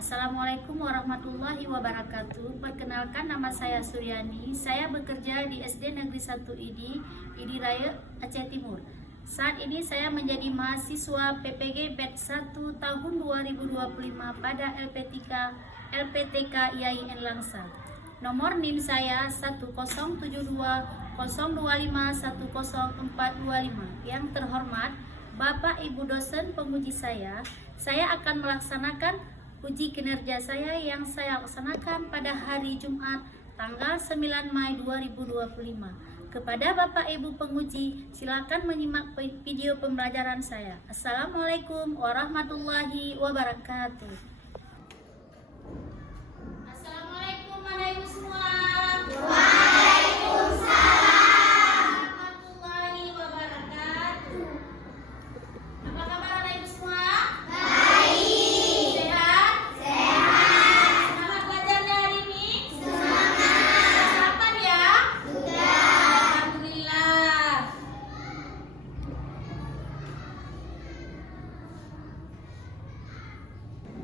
Assalamualaikum warahmatullahi wabarakatuh. Perkenalkan, nama saya Suryani. Saya bekerja di SD Negeri 1 Idi Raya, Aceh Timur. Saat ini saya menjadi mahasiswa PPG Batch 1 tahun 2025 pada LPTK IAIN Langsa. Nomor NIM saya 107202510425. Yang terhormat Bapak Ibu dosen penguji saya akan melaksanakan uji kinerja saya yang saya laksanakan pada hari Jumat tanggal 9 Mei 2025. Kepada Bapak Ibu penguji, silakan menyimak video pembelajaran saya. Assalamualaikum warahmatullahi wabarakatuh. Assalamualaikum anak ibu semua. Warahmatullahi wabarakatuh. Apa kabar anak ibu semua?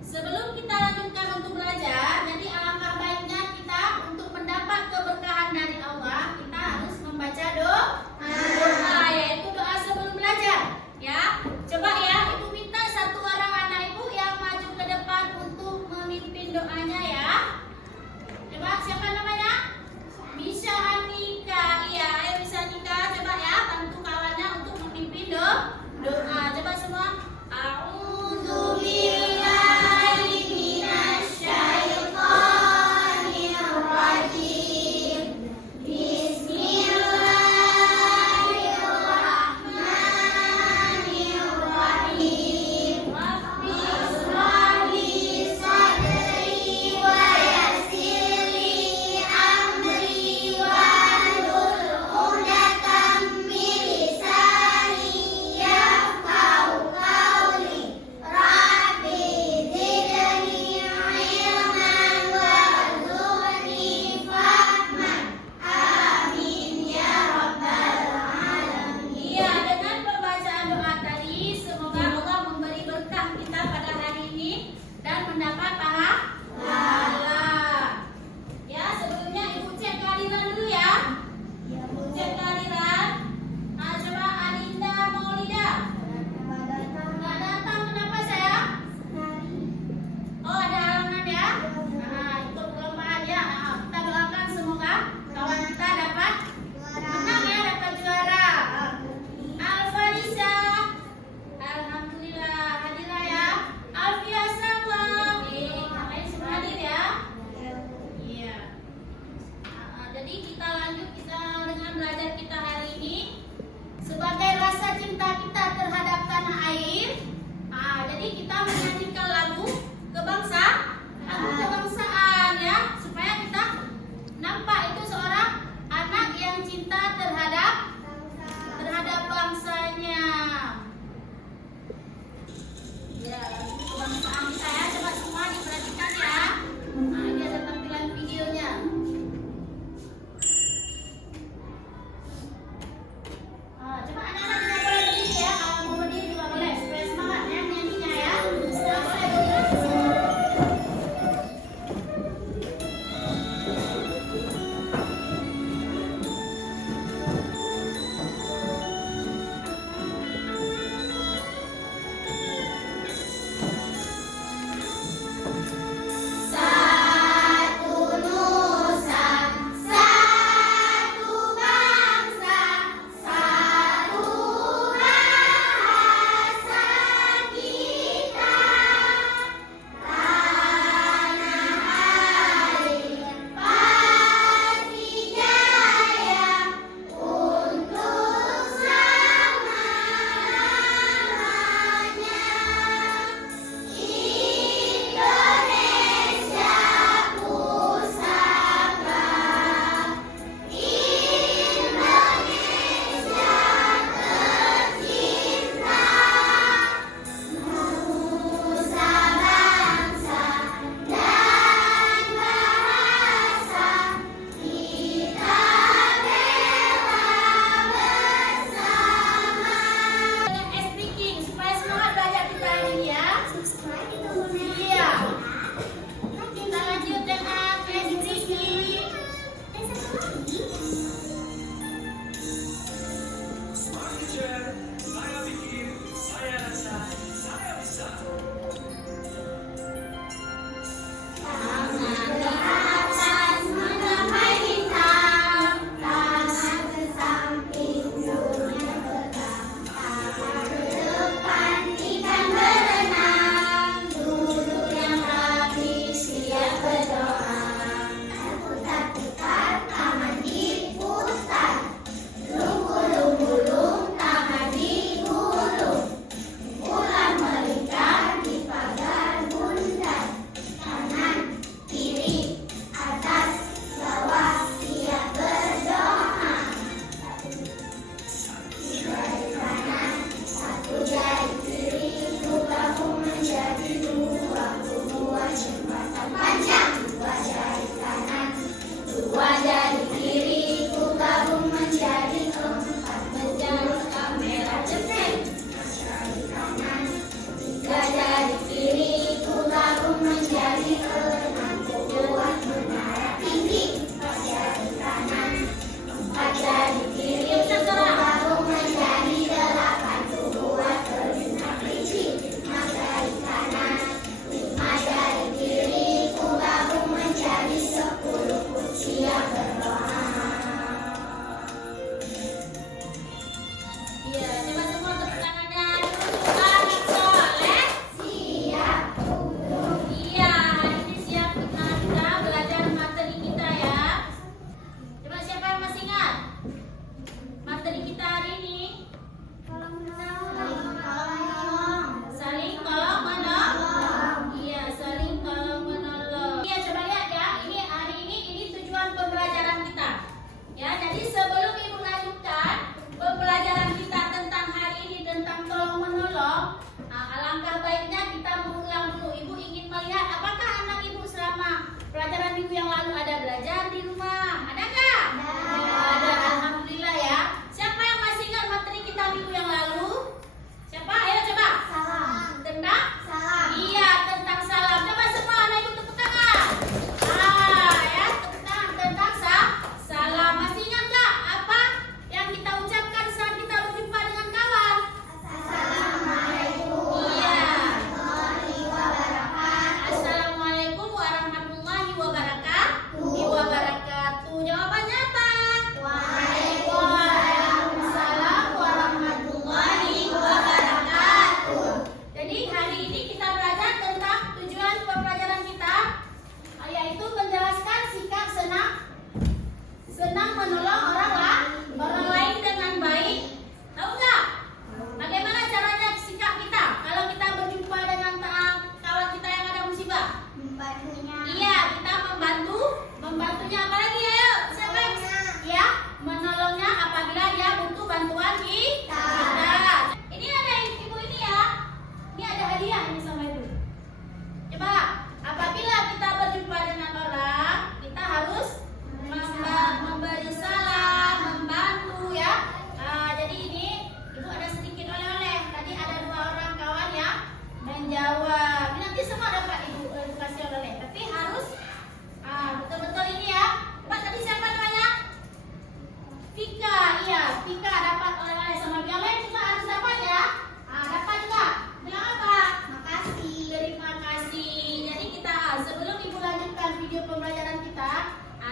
Sebelum kita lanjutkan untuk belajar, jadi alangkah baiknya kita untuk mendapat keberkahan dari Allah, kita harus membaca doa, yaitu doa sebelum belajar. Ya, coba ya, ibu minta satu orang anak ibu yang maju ke depan untuk memimpin doanya ya. Coba siapa namanya? Misha Anika. Iya, ayo Misha Anika, coba ya bantu kawannya untuk memimpin doa. Coba semua. Wa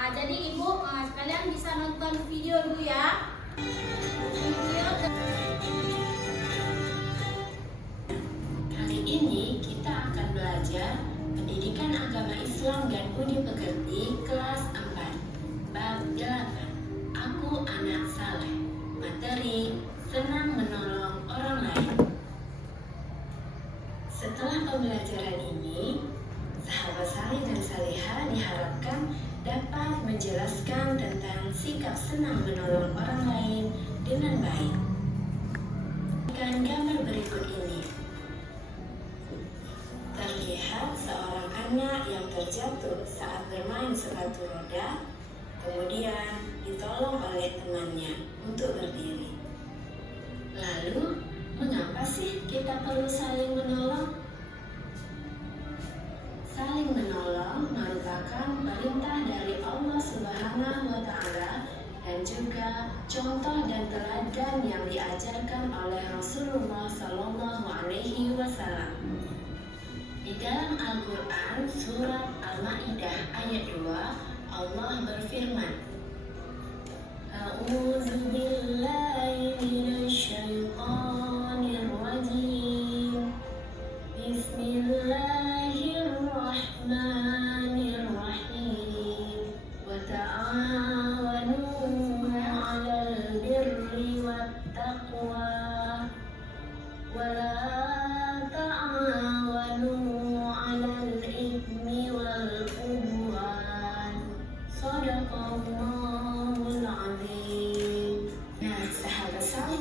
Jadi ibu kalian bisa nonton video dulu ya. Kali ini kita akan belajar pendidikan agama Islam dan budi pekerti kelas 4 bab 8. Aku anak saleh. Materi senang menolong orang lain. Setelah pembelajaran ini, sahabat saleh dan salihah diharapkan dapat menjelaskan tentang sikap senang menolong orang lain dengan baik. Dengan gambar berikut ini, terlihat seorang anak yang terjatuh saat bermain sepatu roda, kemudian ditolong oleh temannya untuk berdiri. Lalu, mengapa sih kita perlu saling menolong? Saling menolong merupakan perintah dari Allah Subhanahu wa Ta'ala dan juga contoh dan teladan yang diajarkan oleh Rasulullah Sallallahu Alaihi Wasallam. Di dalam Al-Quran surat Al-Ma'idah ayat 2, Allah berfirman, A'udzu billahi minasyaitonir rajim. Bismillahirrahmanirrahim. Wa ta'awanu 'alal birri wat taqwa. Wa la ta'awanu 'alal itsmi wal 'udwan. Shadaqallahul 'azim. Nah, sahabat saleh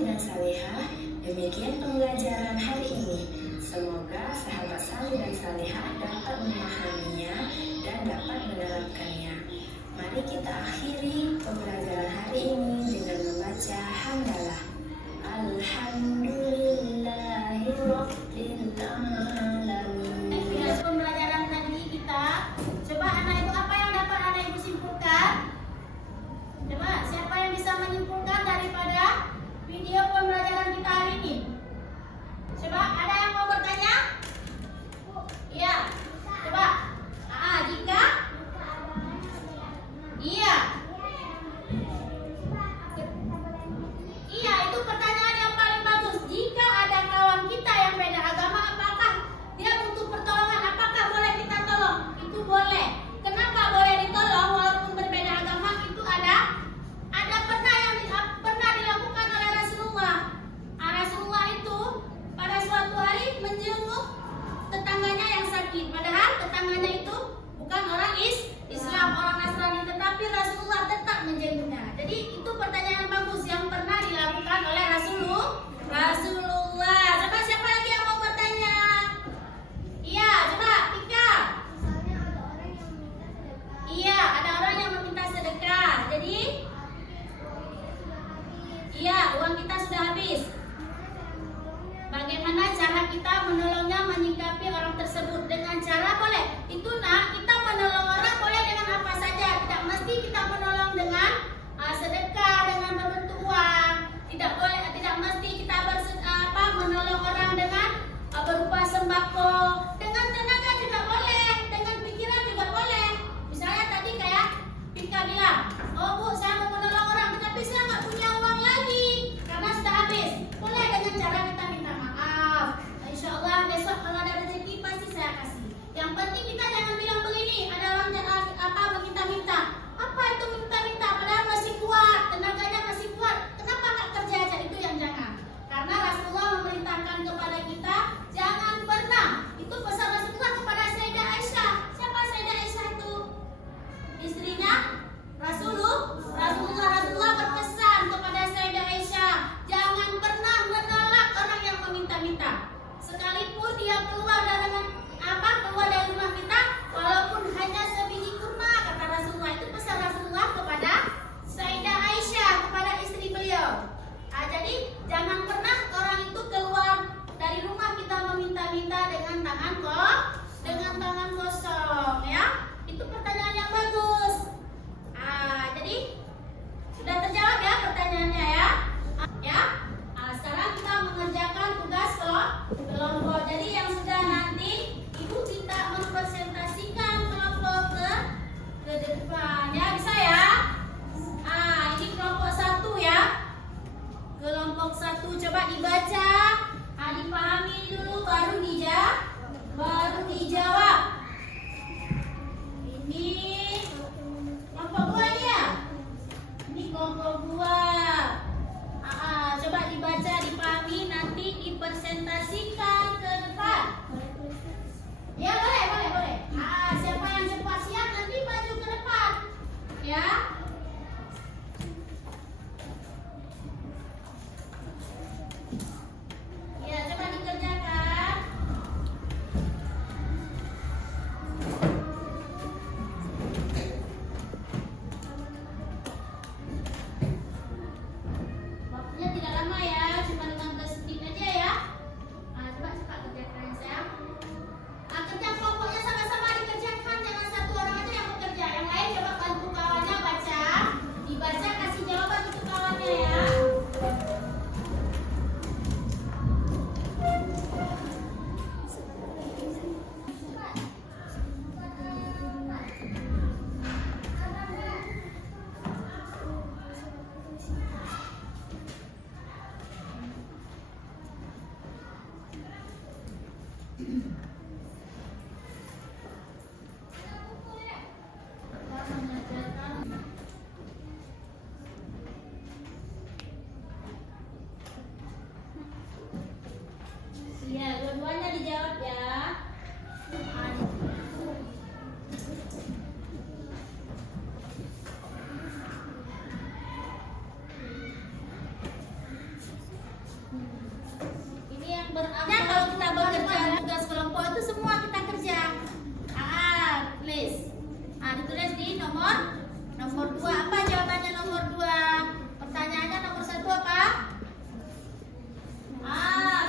ditulis di nomor 2. Apa jawabannya nomor 2? Pertanyaannya nomor 1 apa?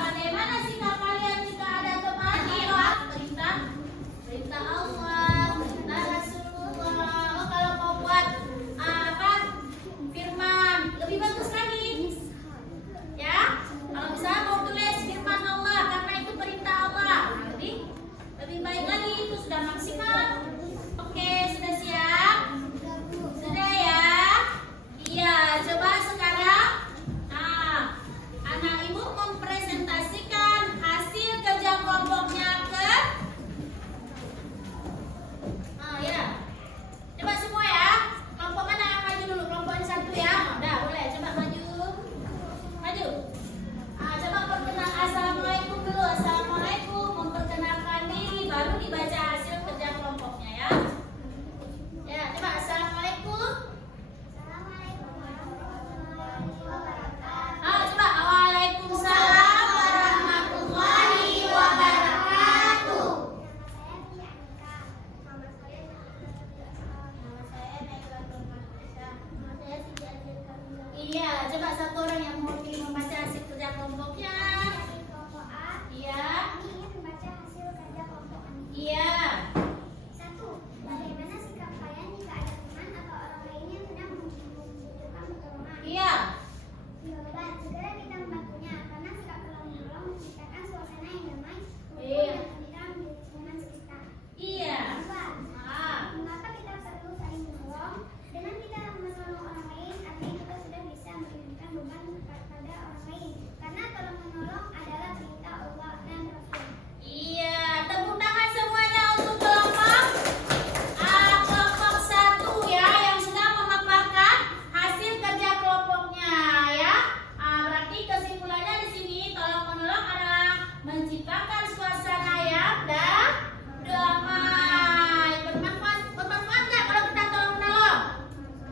Bagaimana sikap kalian jika ada teman? Perintah Allah, perintah Rasulullah. Oh, kalau mau buat firman lebih bagus lagi, ya. Kalau misalnya mau tulis firman Allah karena itu perintah Allah, lebih baik lagi, itu sudah maksimal. Oke, sudah siap? Sudah ya? Iya, coba sekarang anak ibu mempresentasikan hasil kerja kelompoknya ke ya. Coba semua ya. Kelompok mana yang maju dulu? Kelompok ini 1 ya. Udah, boleh. Coba maju. Maju. Coba perkenalkan. Assalamualaikum dulu. Assalamualaikum. Memperkenalkan diri, baru dibaca hasil kerja kelompoknya ya. Ya, coba assalamualaikum. Coba waalaikumsalam warahmatullahi wabarakatuh. Iya, coba satu orang yang mau membaca hasil kerja kelompoknya. Iya. Iya. 1. Bagaimana sikap kalian jika ada teman atau orang lain yang sedang membutuhkan pertolongan? Iya. Jawaban, segera kita membantunya karena sikap tolong-menolong menciptakan suasana yang damai Iya. dan tenteram di lingkungan sekitar. Iya. 2. Mengapa kita perlu saling menolong? Dengan kita menolong orang lain, artinya kita sudah bisa meringankan beban pada orang lain. Karena tolong-menolong adalah perintah Allah dan Rasul. Iya, tepuk tangan semuanya untuk kelompok kelompok 1 ya, yang sudah memaparkan hasil kerja kelompoknya ya. Berarti kesimpulannya di sini tolong menolong adalah menciptakan suasana yang damai. Bermanfaat nggak kalau kita tolong menolong?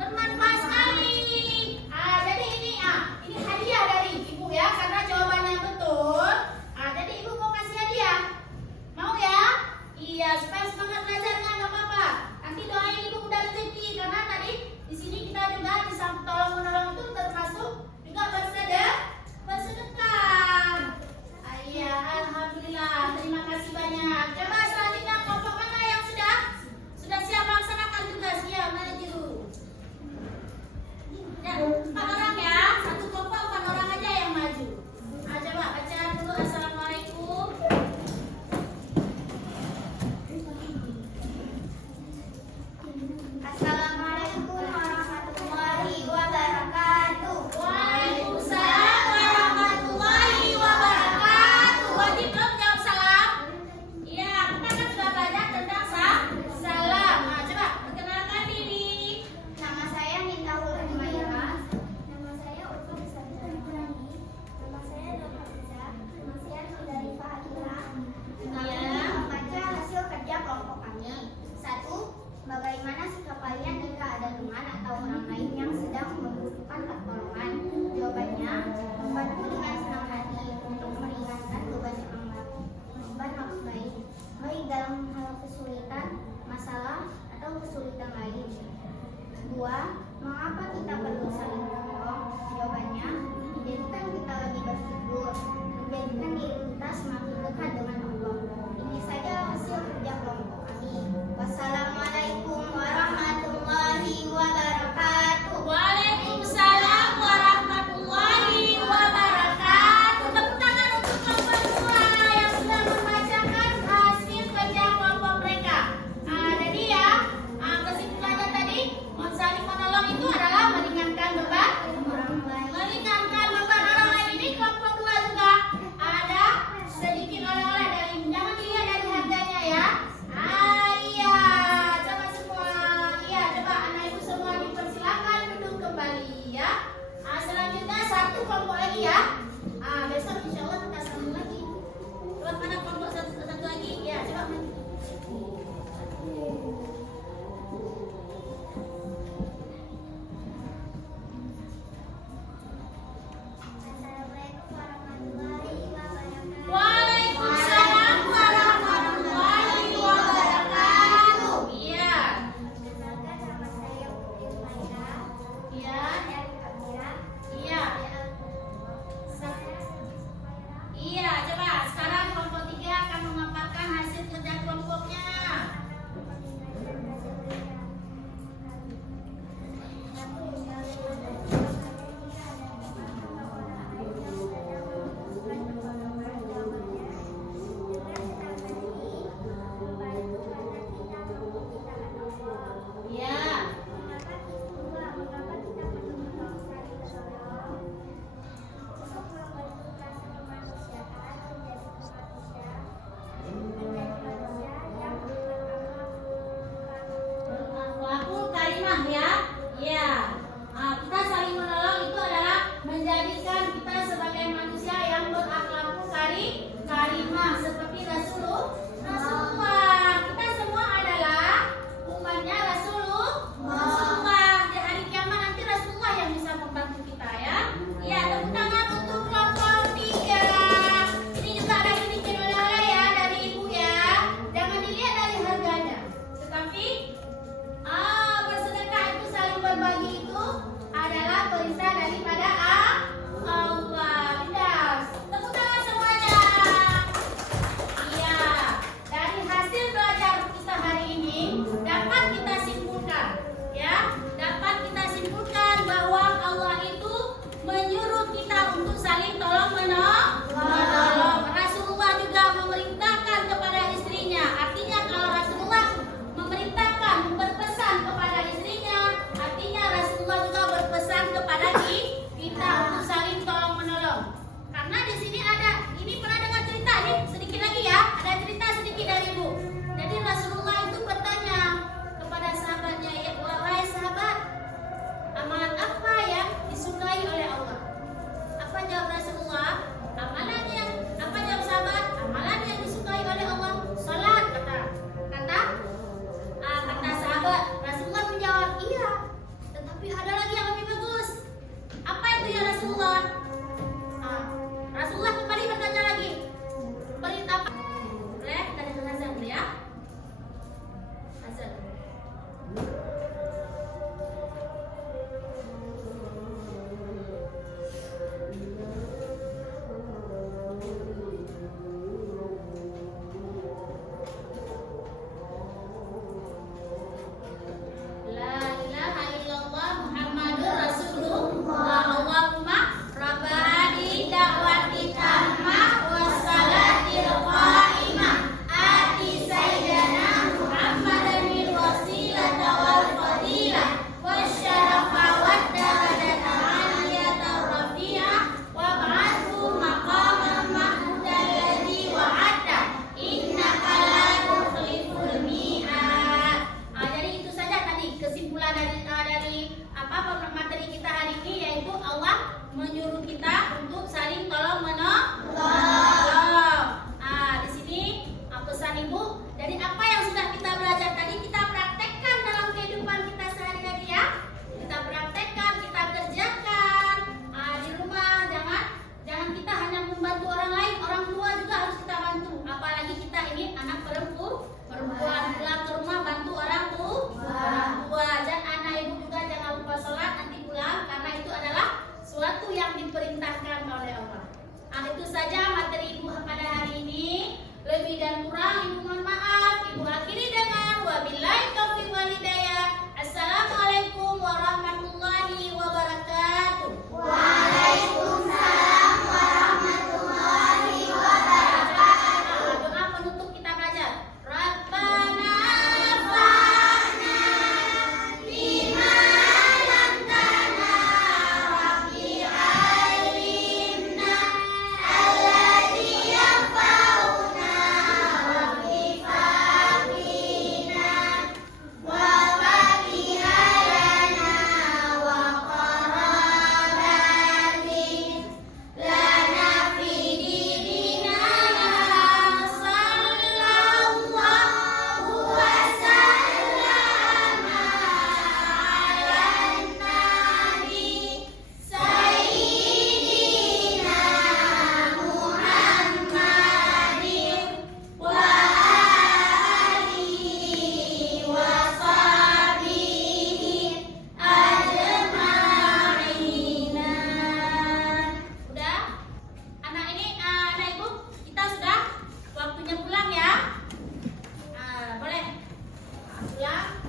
Bermanfaat sekali. Jadi ini hadiah dari ibu ya, karena jawabannya betul. Jadi ibu mau kasih hadiah. Mau ya? Iya, supaya semangat belajarnya, nggak apa-apa. Nanti doain ibu udah rezeki, karena tadi di sini kita juga bisa tolong menolong itu termasuk juga bersedekah. Iya, alhamdulillah. Terima kasih banyak. Coba selanjutnya kelompok mana yang sudah siap laksanakan tugas? Ya, maju. Ya, 4 orang ya. Satu kelompok 4 orang aja yang maju. Coba baca dulu. Assalamualaikum. Assalamualaikum warahmatullahi wabarakatuh. Waalaikumsalam warahmatullahi wabarakatuh. Wajib belum jawab salam? Iya, kita kan sudah belajar tentang salam. Coba perkenalkan diri. Nama saya Nindahul Humaira. Nama saya Ulfa Bisani. Nama saya Dr. Riza. Nama saya Saudari Fahila. Iya. Membaca hasil kerja kelompok kami. 1. Bagaimana sikap kalian jika ada teman atau orang lain yang sedang membutuhkan pertolongan? Jawabannya, membantu dengan senang hati untuk meringankan beban maksud baik dalam hal kesulitan, masalah, atau kesulitan lain. 2. Mengapa kita perlu saling menolong? Jawabannya, menjadikan kita lebih bersyukur, menjadikan diri kita semakin dekat dengan Allah. Ini saja hasil kerja kelompok kami. Wassalamualaikum warahmatullahi wabarakatuh. Waalaikumsalam warahmatullahi wabarakatuh. Tepuk tangan untuk kelompok 2 yang sudah membacakan hasil kerja kelompok mereka. Jadi ya, kesimpulannya tadi, saling menolong itu adalah meringankan beban orang lain. Ini kelompok 2 juga ada sedikit oleh-oleh dapat kita simpulkan, ya, dapat kita simpulkan bahwa Allah itu menyuruh kita untuk saling tolong menolong. Rasulullah juga memerintahkan kepada istrinya. Artinya kalau Rasulullah memerintahkan, berpesan kepada istrinya, artinya Rasulullah juga berpesan kepada kita untuk saling tolong menolong. Karena di sini ada, ini pernah dengar cerita nih, sedikit lagi ya, ada cerita sedikit dari Ibu. Jadi Rasulullah itu bertanya kepada sahabatnya, ya wahai sahabat, amalan apa yang disukai oleh Allah? Apa jawab Rasulullah? Apa jawab sahabat? Amalan yang disukai oleh Allah, salat, kata sahabat. Rasulullah menjawab, iya, tetapi ada lagi yang lebih bagus. Apa itu ya Rasulullah? Rasulullah kembali bertanya lagi, perintah apa? Boleh kita dengar azan dulu ya. Azan. La ilaha illallah Muhammadur Rasulullah. Allahumma rabba hadhihi da'wati tammah wassalatil qa'imah ati sayyidina Muhammadan bil wasilata wal fadilah wasyarafa wad darajata aliyata rafi'ah wa ba'athu maqaman mahmudan alladzi wa'ada innaka la tukhliful mi'ad. Jadi itu saja tadi kesimpulan dari apa materi kita hari ini, yaitu Allah menyuruh kita untuk saling tolong menolong. Di sini pesan Ibu dari apa yang sudah kita belajar tadi, kita praktekkan dalam kehidupan kita sehari-hari ya. Kita praktekkan, kita kerjakan di rumah. Jangan kita hanya membantu orang lain, orang tua juga harus kita bantu. Apalagi kita ini anak perempuan, pulang ke rumah bantu orang tua. Dan anak Ibu juga jangan lupa sholat nanti pulang, karena itu adalah suatu yang diperintahkan oleh Allah. Itu saja materi Ibu pada hari ini. Lebih dan kurang Ibu mohon maaf. Ibu akhiri dengan wabillahi taufiq wal hidayah. Assalamualaikum warahmatullahi wabarakatuh. Waalaikumsalam warahmatullahi wabarakatuh. Doa penutup kita belajar. Rabbana Fa'na bima 'allamtana rabbi 'allimna alladzi yanfa'una rabbi fa'ina wa fa'ina lana wa qarabatin lana fi dinina sallallahu wa sallama ala nabi sayyidina Muhammadin wa alihi wa sahbihi ajma'ina. Udah? Anak Ibu, kita sudah waktunya pulang ya. Boleh pulang.